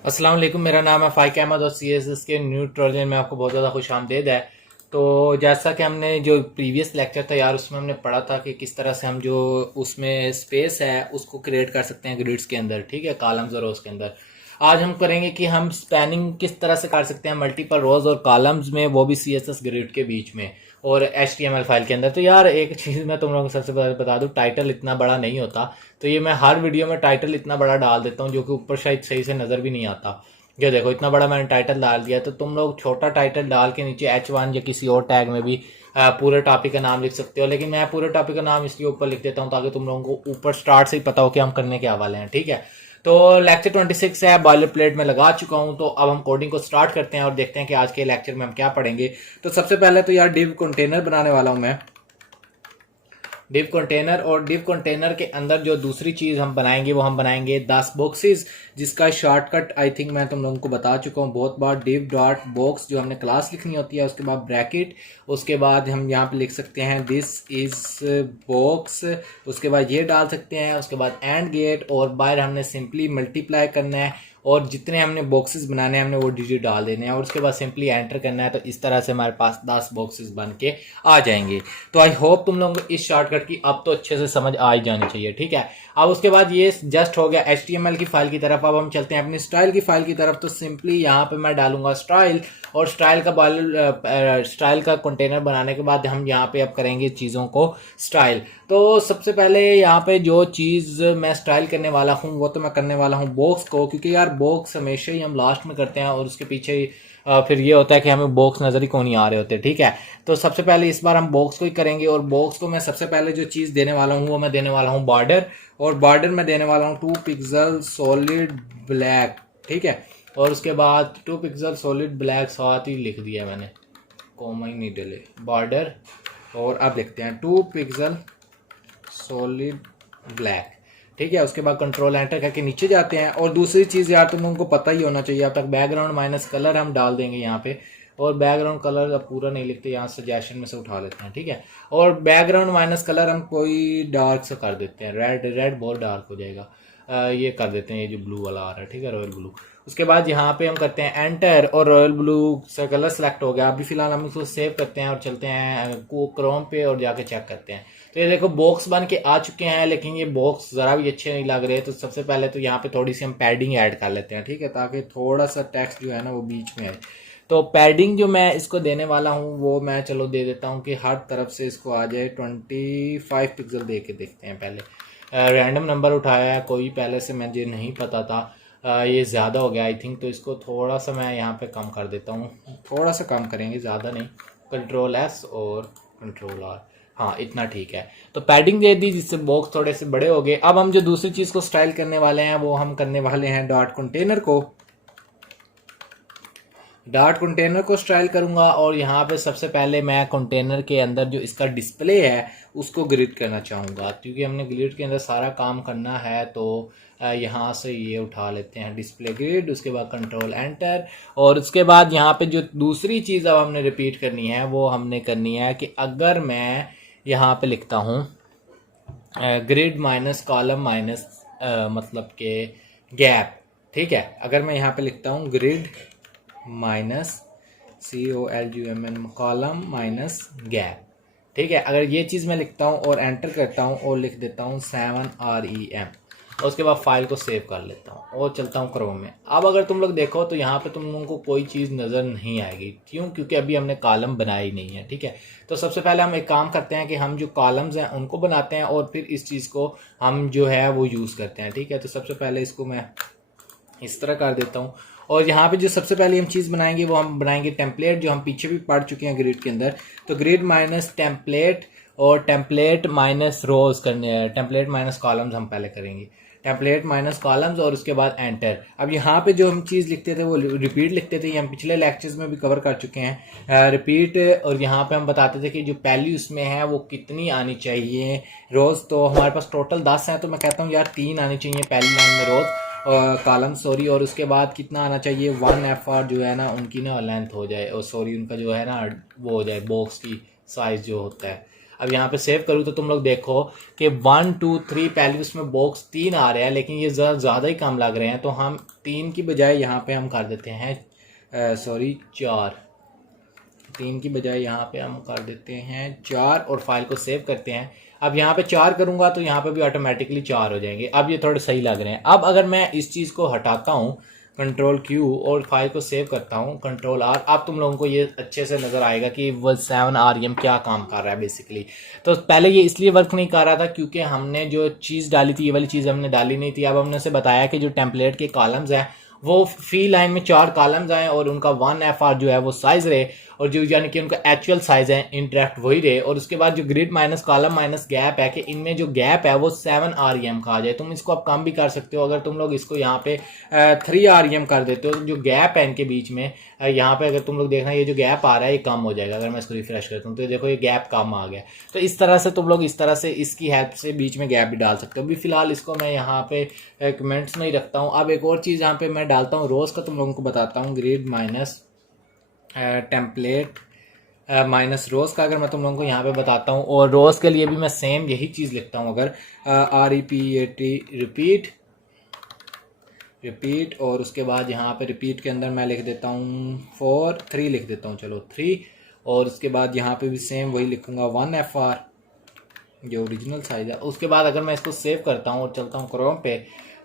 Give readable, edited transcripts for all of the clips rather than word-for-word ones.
अस्सलाम वालेकुम। मेरा नाम है फ़ाइक अहमद और CSS के न्यू ट्यूटोरियल में आपको बहुत ज़्यादा खुशामदीद है। तो जैसा कि हमने जो प्रीवियस लेक्चर था यार, उसमें हमने पढ़ा था कि किस तरह से हम जो उसमें स्पेस है उसको क्रिएट कर सकते हैं ग्रिड्स के अंदर, ठीक है, कॉलम्स और रोज के अंदर। आज हम करेंगे कि हम स्पैनिंग किस तरह से कर सकते हैं मल्टीपल रोज और कॉलम्स में, वो भी CSS ग्रिड के बीच में और HTML फाइल के अंदर। तो यार एक चीज़ मैं तुम लोगों को सबसे पहले बता दूं, टाइटल इतना बड़ा नहीं होता। तो ये मैं हर वीडियो में टाइटल इतना बड़ा डाल देता हूँ जो कि ऊपर शायद सही से नज़र भी नहीं आता। ये देखो इतना बड़ा मैंने टाइटल डाल दिया। तो तुम लोग छोटा टाइटल डाल के नीचे H1 या किसी और टैग में भी पूरे टॉपिक का नाम लिख सकते हो, लेकिन मैं पूरे टॉपिक का नाम इसलिए ऊपर लिख देता हूँ ताकि तुम लोगों को ऊपर स्टार्ट से ही पता हो कि हम करने क्या वाले हैं, ठीक है। तो लेक्चर 26 है, बॉयलर प्लेट में लगा चुका हूँ। तो अब हम कोडिंग को स्टार्ट करते हैं और देखते हैं कि आज के लेक्चर में हम क्या पढ़ेंगे। तो सबसे पहले तो यार डिव कंटेनर बनाने वाला हूँ मैं, डिव कंटेनर। और डिव कंटेनर के अंदर जो दूसरी चीज हम बनाएंगे वो हम बनाएंगे 10 बॉक्सेस, जिसका शॉर्टकट आई थिंक मैं तुम लोगों को बता चुका हूँ बहुत बार। डिव डॉट बॉक्स जो हमने क्लास लिखनी होती है, उसके बाद ब्रैकेट, उसके बाद हम यहाँ पे लिख सकते हैं दिस इज बॉक्स, उसके बाद ये डाल सकते हैं, उसके बाद एंड गेट, और बाहर हमने सिंपली मल्टीप्लाई करना है और जितने हमने बॉक्सेस बनाने हैं हमने वो डिजिट डाल देने हैं और उसके बाद सिंपली एंटर करना है। तो इस तरह से हमारे पास 10 बॉक्सेस बन के आ जाएंगे। तो आई होप तुम लोगों को इस शॉर्टकट की अब तो अच्छे से समझ आ ही जानी चाहिए, ठीक है। अब उसके बाद ये जस्ट हो गया HTML की फाइल की तरफ। अब हम चलते हैं अपनी स्टाइल की फाइल की तरफ। तो सिंपली यहाँ पे मैं डालूंगा स्टाइल, और स्टाइल का कंटेनर बनाने के बाद हम यहाँ पे अब करेंगे चीज़ों को स्टाइल। तो सबसे पहले यहाँ पे जो चीज़ मैं स्टाइल करने वाला हूँ वो तो मैं करने वाला हूँ बॉक्स को, क्योंकि यार बॉक्स हमेशा ही हम लास्ट में करते हैं और उसके पीछे ही फिर ये होता है कि हमें बॉक्स नज़र ही कौन नहीं आ रहे होते, ठीक है। तो सबसे पहले इस बार हम बॉक्स को ही करेंगे और बॉक्स को मैं सबसे पहले जो चीज़ देने वाला हूँ वो मैं देने वाला हूँ बॉर्डर। और बॉर्डर में देने वाला हूँ 2 पिक्सल सॉलिड ब्लैक, ठीक है। और उसके बाद 2 पिक्सल सॉलिड ब्लैक साथ ही लिख दिया मैंने, कॉमा ही नहीं डले, बॉर्डर। और अब लिखते हैं 2 पिक्सल सॉलिड ब्लैक, ठीक है। उसके बाद कंट्रोल एंटर करके नीचे जाते हैं। और दूसरी चीज़ यार तुम लोगों को पता ही होना चाहिए अब तक, बैकग्राउंड माइनस कलर हम डाल देंगे यहाँ पे। और बैकग्राउंड कलर अब पूरा नहीं लिखते, यहाँ सजेशन में से उठा लेते हैं, ठीक है। और बैकग्राउंड माइनस कलर हम कोई डार्क से कर देते हैं, रेड, रेड बहुत डार्क हो जाएगा। ये कर देते हैं, ये जो ब्लू वाला आ रहा है, ठीक है, रॉयल ब्लू। उसके बाद यहाँ पे हम करते हैं एंटर और रॉयल ब्लू से कलर सेलेक्ट हो गया। अभी फिलहाल हम इसको सेव करते हैं और चलते हैं क्रोम पे और जाके चेक करते हैं। तो ये देखो बॉक्स बन के आ चुके हैं, लेकिन ये बॉक्स ज़रा भी अच्छे नहीं लग रहे। तो सबसे पहले तो यहाँ पे थोड़ी सी हम पैडिंग ऐड कर लेते हैं, ठीक है, ताकि थोड़ा सा टेक्स्ट जो है ना वो बीच में आए। तो पैडिंग जो मैं इसको देने वाला हूँ वो मैं चलो दे देता हूँ कि हर तरफ से इसको आ जाए 25 पिक्सल दे के देखते हैं। पहले रैंडम नंबर उठाया है कोई, पहले से मुझे नहीं पता था। ये ज़्यादा हो गया आई थिंक, तो इसको थोड़ा सा मैं यहाँ पे कम कर देता हूँ, थोड़ा सा कम करेंगे, ज़्यादा नहीं। कंट्रोल S और कंट्रोल R, हाँ इतना ठीक है। तो पैडिंग दे दी जिससे बॉक्स थोड़े से बड़े हो गए। अब हम जो दूसरी चीज़ को स्टाइल करने वाले हैं वो हम करने वाले हैं डॉट कंटेनर को। डॉट कंटेनर को स्टाइल करूंगा और यहाँ पे सबसे पहले मैं कंटेनर के अंदर जो इसका डिस्प्ले है उसको ग्रिड करना चाहूँगा, क्योंकि हमने ग्रिड के अंदर सारा काम करना है। तो यहाँ से ये उठा लेते हैं डिस्प्ले ग्रिड, उसके बाद कंट्रोल एंटर। और उसके बाद यहाँ पे जो दूसरी चीज़ अब हमने रिपीट करनी है वो हमने करनी है कि अगर मैं यहाँ पे लिखता हूँ ग्रिड माइनस कॉलम माइनस मतलब के गैप, ठीक है। अगर मैं यहाँ पे लिखता हूँ grid minus COLUMN column minus gap, ठीक है। अगर ये चीज़ मैं लिखता हूँ और एंटर करता हूँ और लिख देता हूँ 7REM, और उसके बाद फाइल को सेव कर लेता हूँ और चलता हूँ क्रोम में। अब अगर तुम लोग देखो तो यहाँ पे तुम लोगों को कोई चीज़ नज़र नहीं आएगी, क्यों? क्योंकि अभी हमने कॉलम बनाया ही नहीं है, ठीक है। तो सबसे पहले हम एक काम करते हैं कि हम जो कॉलम्स हैं उनको बनाते हैं और फिर इस चीज़ को हम जो है वो यूज़ करते हैं, ठीक है। तो सबसे पहले इसको मैं इस तरह कर देता हूँ। और यहाँ पे जो सबसे पहले हम चीज़ बनाएंगे वो हम बनाएंगे टेम्पलेट, जो हम पीछे भी पढ़ चुके हैं ग्रिड के अंदर। तो ग्रिड माइनस टेम्पलेट और टेम्पलेट माइनस रोज करने हैं, टेम्पलेट माइनस कॉलम्स हम पहले करेंगे, टेम्पलेट माइनस कॉलम्स और उसके बाद एंटर। अब यहाँ पे जो हम चीज़ लिखते थे वो रिपीट लिखते थे, ये हम पिछले लेक्चर्स में भी कवर कर चुके हैं रिपीट। और यहाँ पे हम बताते थे कि जो पहली उसमें है वो कितनी आनी चाहिए रोज़। तो हमारे पास टोटल 10 हैं, तो मैं कहता हूँ यार 3 आनी चाहिए पहली लाइन में रोज़ कॉलम, सॉरी। और उसके बाद कितना आना चाहिए 1FR जो है ना उनकी ना लेंथ हो जाए, और सॉरी उनका जो है ना वो हो जाए बॉक्स की साइज जो होता है। अब यहाँ पे सेव करूँ तो तुम लोग देखो कि 1 2 3 पहले उसमें बॉक्स 3 आ रहे हैं, लेकिन ये ज़्यादा ही कम लग रहे हैं, तो हम 3 की बजाय यहाँ पे हम कर देते हैं 4। 3 की बजाय यहाँ पे हम कर देते हैं 4 और फाइल को सेव करते हैं। अब यहाँ पे 4 करूँगा तो यहाँ पे भी ऑटोमेटिकली 4 हो जाएंगे। अब ये थोड़े सही लग रहे हैं। अब अगर मैं इस चीज़ को हटाता हूँ कंट्रोल क्यू और फाइल को सेव करता हूँ कंट्रोल आर, अब तुम लोगों को ये अच्छे से नज़र आएगा कि वो 7 REM क्या काम कर रहा है बेसिकली। तो पहले ये इसलिए वर्क नहीं कर रहा था क्योंकि हमने जो चीज़ डाली थी ये वाली चीज़ हमने डाली नहीं थी। अब हमने उसे बताया कि जो टेम्पलेट के कॉलम्स हैं वो फी लाइन में 4 कॉलम्स आए और उनका 1FR जो है वो साइज रहे, और जो यानी कि उनका एक्चुअल साइज है इंटरेक्ट वही रहे। और उसके बाद जो grid minus column minus gap है कि इनमें जो गैप है वो 7 REM का आ जाए। तुम इसको अब कम भी कर सकते हो। अगर तुम लोग इसको यहाँ पे 3 REM कर देते हो तो जो गैप है इनके बीच में यहाँ पे अगर तुम लोग देखना ये जो गैप आ रहा है ये कम हो जाएगा। अगर मैं इसको रिफ्रेश करता हूँ तो देखो ये गैप कम आ गया। तो इस तरह से तुम लोग इस तरह से इसकी हेल्प से बीच में गैप भी डाल सकते हो। अभी फिलहाल इसको मैं यहाँ पे कमेंट्स नहीं रखता हूँ। अब एक और चीज़ यहाँ पे मैं डालता हूँ रोज का, तुम लोगों को बताता हूँ ग्रिड माइनस टेम्पलेट माइनस रोज का अगर मैं तुम लोगों को यहाँ पे बताता हूँ, और रोज के लिए भी मैं सेम यही चीज़ लिखता हूँ। अगर रिपीट रिपीट और उसके बाद यहाँ पे रिपीट के अंदर मैं लिख देता हूँ 4 3 लिख देता हूँ, चलो 3, और उसके बाद यहाँ पे भी सेम वही लिखूँगा 1FR जो ओरिजिनल साइज है। उसके बाद अगर मैं इसको सेव करता हूँ और चलता हूँ क्रोम पे,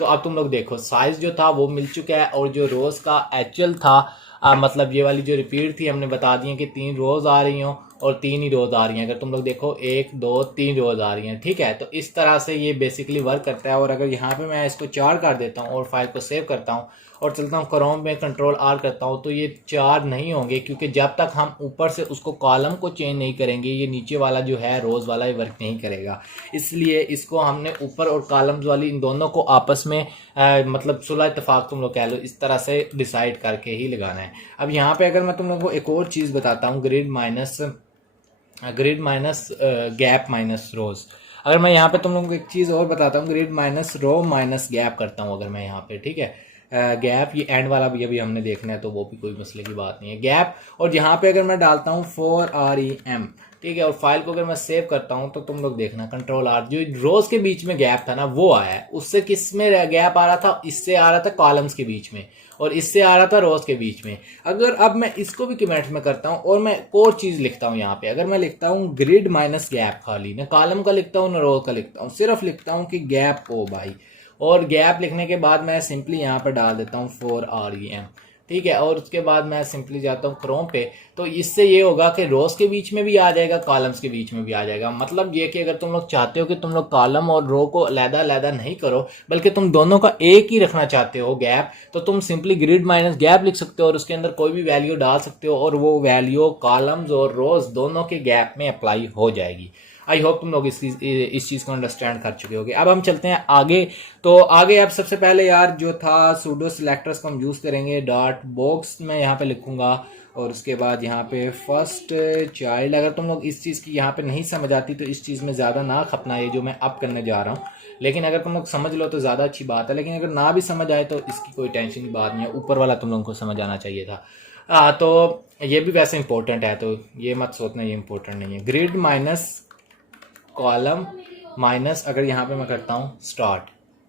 तो अब तुम लोग देखो साइज जो था वो मिल चुका है, और जो रोज का एक्चुअल था मतलब ये वाली जो रिपीट थी हमने बता दी है कि 3 रोज आ रही हो और 3 ही रोज आ रही हैं। अगर तुम लोग देखो 1 2 3 रोज आ रही हैं, ठीक है। तो इस तरह से ये बेसिकली वर्क करता है। और अगर यहाँ पे मैं इसको 4 कर देता हूँ और फाइल को सेव करता हूँ और चलता हूँ क्रोम में कंट्रोल R करता हूँ, तो ये 4 नहीं होंगे क्योंकि जब तक हम ऊपर से उसको कॉलम को चेंज नहीं करेंगे ये नीचे वाला जो है रोज वाला ये वर्क नहीं करेगा। इसलिए इसको हमने ऊपर और कॉलम्स वाली इन दोनों को आपस में मतलब सुलह इत्तेफाक तुम लोग कह लो, इस तरह से डिसाइड करके ही लगाना है। अब यहाँ पे अगर मैं तुम लोगों को एक और चीज़ बताता हूँ ग्रिड माइनस गैप माइनस रोज। अगर मैं यहाँ पे तुम लोगों को एक चीज़ और बताता हूँ grid minus rho minus gap करता हूँ अगर मैं यहाँ पे, ठीक है। गैप ये एंड वाला भी अभी हमने देखना है तो वो भी कोई मसले की बात नहीं है। गैप और यहाँ पे अगर मैं डालता हूँ 4 REM, ठीक है, और फाइल को अगर मैं सेव करता हूँ तो तुम लोग देखना कंट्रोल R जो रोज के बीच में गैप था ना वो आया है। उससे किस में गैप आ रहा था, इससे आ रहा था कॉलम्स के बीच में और इससे आ रहा था रोज के बीच में। अगर अब मैं इसको भी कमेंट में करता हूँ और मैं एक और चीज लिखता हूँ यहाँ पे, अगर मैं लिखता हूँ ग्रिड माइनस गैप, खाली ना कॉलम का लिखता हूँ ना रोज का लिखता हूँ, सिर्फ लिखता हूँ कि गैप हो भाई, और गैप लिखने के बाद मैं सिंपली यहाँ पर डाल देता हूँ 4 REM, ठीक है। और उसके बाद मैं सिंपली जाता हूँ क्रोम पे, तो इससे ये होगा कि रोज के बीच में भी आ जाएगा कॉलम्स के बीच में भी आ जाएगा। मतलब ये कि अगर तुम लोग चाहते हो कि तुम लोग कॉलम और रो को अलग-अलग नहीं करो बल्कि तुम दोनों का एक ही रखना चाहते हो गैप, तो तुम सिंपली ग्रिड माइनस गैप लिख सकते हो और उसके अंदर कोई भी वैल्यू डाल सकते हो और वो वैल्यू कॉलम्स और रोज दोनों के गैप में अप्लाई हो जाएगी। आई होप तुम लोग इस चीज़ को अंडरस्टैंड कर चुके होगे। अब हम चलते हैं आगे। तो आगे अब सबसे पहले यार जो था सूडो सिलेक्टर्स को हम यूज़ करेंगे। डॉट बॉक्स में यहाँ पे लिखूंगा और उसके बाद यहाँ पे फर्स्ट चाइल्ड। अगर तुम लोग इस चीज़ की यहाँ पे नहीं समझ आती तो इस चीज़ में ज़्यादा ना खपना, ये जो मैं अब करने जा रहा हूँ, लेकिन अगर तुम लोग समझ लो तो ज़्यादा अच्छी बात है। लेकिन अगर ना भी समझ आए तो इसकी कोई टेंशन की बात नहीं है, ऊपर वाला तुम लोगों को समझ आना चाहिए था। तो ये भी वैसे इंपॉर्टेंट है, तो ये मत सोचना ये इंपॉर्टेंट नहीं है। ग्रिड माइनस कॉलम माइनस, अगर यहाँ पे मैं करता हूँ start,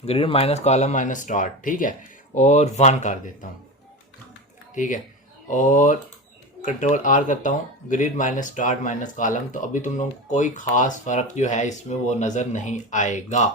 grid minus column minus start, ठीक है, और 1 कर देता हूँ, ठीक है, और कंट्रोल R करता हूँ grid minus start minus column. तो अभी तुम लोगों को कोई ख़ास फ़र्क जो है इसमें वो नज़र नहीं आएगा।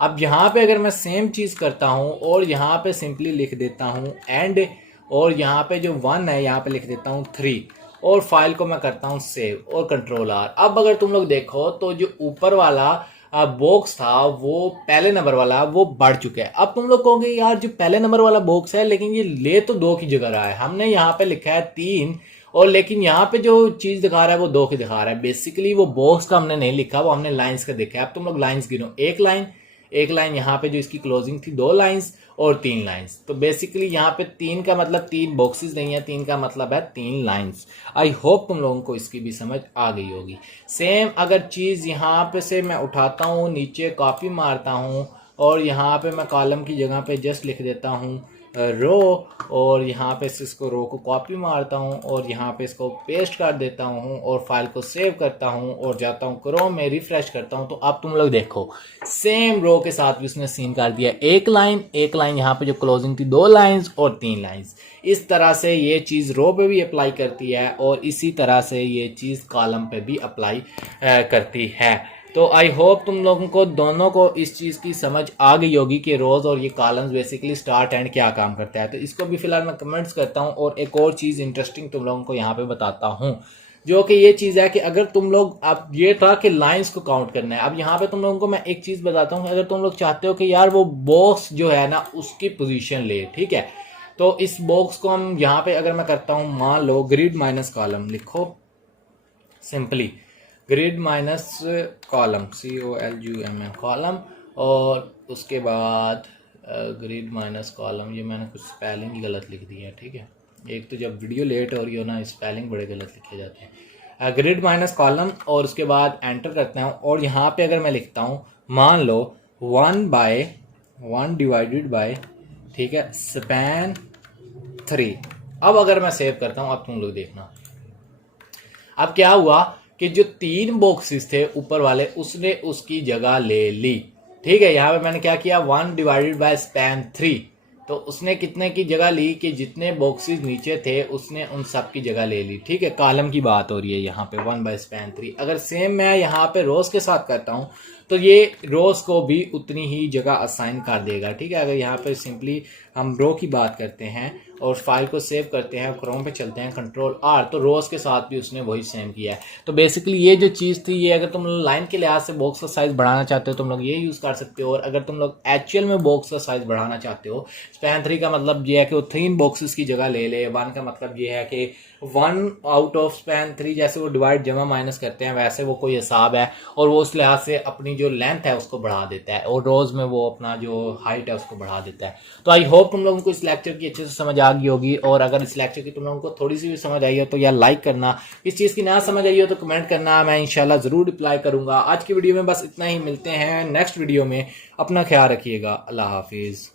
अब यहाँ पे अगर मैं सेम चीज़ करता हूँ और यहाँ पे सिंपली लिख देता हूँ एंड, और यहाँ पे जो 1 है यहाँ पे लिख देता हूँ 3, और फाइल को मैं करता हूँ सेव और कंट्रोल R। अब अगर तुम लोग देखो तो जो ऊपर वाला बॉक्स था वो पहले नंबर वाला वो बढ़ चुका है। अब तुम लोग कहोगे यार जो पहले नंबर वाला बॉक्स है लेकिन ये ले तो 2 की जगह रहा है, हमने यहाँ पे लिखा है 3 और लेकिन यहाँ पे जो चीज दिखा रहा है वो 2 की दिखा रहा है। बेसिकली वो बॉक्स का हमने नहीं लिखा, वो हमने लाइंस का देखा है। अब तुम लोग लाइंस गिनो, एक लाइन यहाँ पे जो इसकी क्लोजिंग थी 2 लाइंस और 3 लाइंस। तो बेसिकली यहाँ पे 3 का मतलब 3 बॉक्सेस नहीं है, 3 का मतलब है 3 लाइंस। आई होप तुम लोगों को इसकी भी समझ आ गई होगी। सेम अगर चीज यहाँ पे से मैं उठाता हूँ नीचे कॉपी मारता हूँ और यहाँ पे मैं कॉलम की जगह पे जस्ट लिख देता हूँ रो, और यहाँ पे इसको रो को कॉपी मारता हूँ और यहाँ पे इसको पेस्ट कर देता हूँ और फाइल को सेव करता हूँ और जाता हूँ क्रोम में, रिफ्रेश करता हूँ। तो अब तुम लोग देखो सेम रो के साथ भी उसने सीन कर दिया, एक लाइन यहाँ पे जो क्लोजिंग थी 2 लाइंस और 3 लाइंस। इस तरह से ये चीज़ रो पे भी अप्लाई करती है और इसी तरह से ये चीज़ कॉलम पे भी अप्लाई करती है। तो आई होप तुम लोगों को दोनों को इस चीज़ की समझ आ गई होगी कि रोज़ और ये कॉलम्स बेसिकली स्टार्ट एंड क्या काम करता है। तो इसको भी फिलहाल मैं कमेंट्स करता हूँ और एक और चीज़ इंटरेस्टिंग तुम लोगों को यहाँ पे बताता हूँ, जो कि ये चीज़ है कि अगर तुम लोग, अब ये था कि लाइंस को काउंट करना है, अब यहाँ पे तुम लोगों को मैं एक चीज़ बताता हूँ। अगर तुम लोग चाहते हो कि यार वो बॉक्स जो है ना उसकी पोजीशन ले, ठीक है, तो इस बॉक्स को हम यहाँ पे अगर मैं करता हूँ, मान लो ग्रिड माइनस कॉलम लिखो, simply grid minus column, COLUM column, और उसके बाद ग्रिड माइनस कॉलम, ये मैंने कुछ स्पेलिंग ही गलत लिख दी है, ठीक है। एक तो जब वीडियो लेट हो रही हो ना, स्पेलिंग बड़े गलत लिखे जाते हैं। ग्रिड माइनस कॉलम और उसके बाद एंटर करते हैं और यहाँ पे अगर मैं लिखता हूँ, मान लो 1/1 डिवाइडेड बाय, ठीक है, स्पैन 3। अब अगर मैं सेव करता हूँ, अब तुम लोग देखना, अब क्या हुआ कि जो 3 बॉक्सेस थे ऊपर वाले उसने उसकी जगह ले ली, ठीक है। यहाँ पे मैंने क्या किया, 1 डिवाइडेड बाय स्पैन 3, तो उसने कितने की जगह ली कि जितने बॉक्सेस नीचे थे उसने उन सब की जगह ले ली, ठीक है। कॉलम की बात हो रही है यहाँ पे 1 बाय स्पैन 3। अगर सेम मैं यहाँ पे रोज के साथ करता हूँ तो ये रोज को भी उतनी ही जगह असाइन कर देगा, ठीक है। अगर यहाँ पे सिंपली हम रो की बात करते हैं और फाइल को सेव करते हैं, क्रोम पे चलते हैं, Ctrl+R, तो रोज के साथ भी उसने वही सेम किया है। तो बेसिकली ये जो चीज़ थी, ये अगर तुम लाइन के लिहाज से बॉक्स का साइज बढ़ाना चाहते हो तुम लोग ये यूज़ कर सकते हो, और अगर तुम लोग एक्चुअल में बॉक्स का साइज बढ़ाना चाहते हो, स्पैन 3 का मतलब ये है कि वो 3 बॉक्सेस की जगह ले ले, 1 का मतलब ये है कि 1 आउट ऑफ स्पैन 3, जैसे वो डिवाइड जमा माइनस करते हैं वैसे वो कोई हिसाब है, और वो उस लिहाज से अपनी जो लेंथ है उसको बढ़ा देता है, और रोज में वो अपना जो हाइट है उसको बढ़ा देता है। तो आई होप तुम लोगों को इस लेक्चर की अच्छे से समझ आ गई होगी, और अगर इस लेक्चर की तुम लोगों को थोड़ी सी भी समझ आई हो तो यार लाइक करना, इस चीज़ की ना समझ आई हो तो कमेंट करना, मैं इंशाल्लाह ज़रूर रिप्लाई करूंगा। आज की वीडियो में बस इतना ही, मिलते हैं नेक्स्ट वीडियो में, अपना ख्याल रखिएगा, अल्लाह हाफिज़।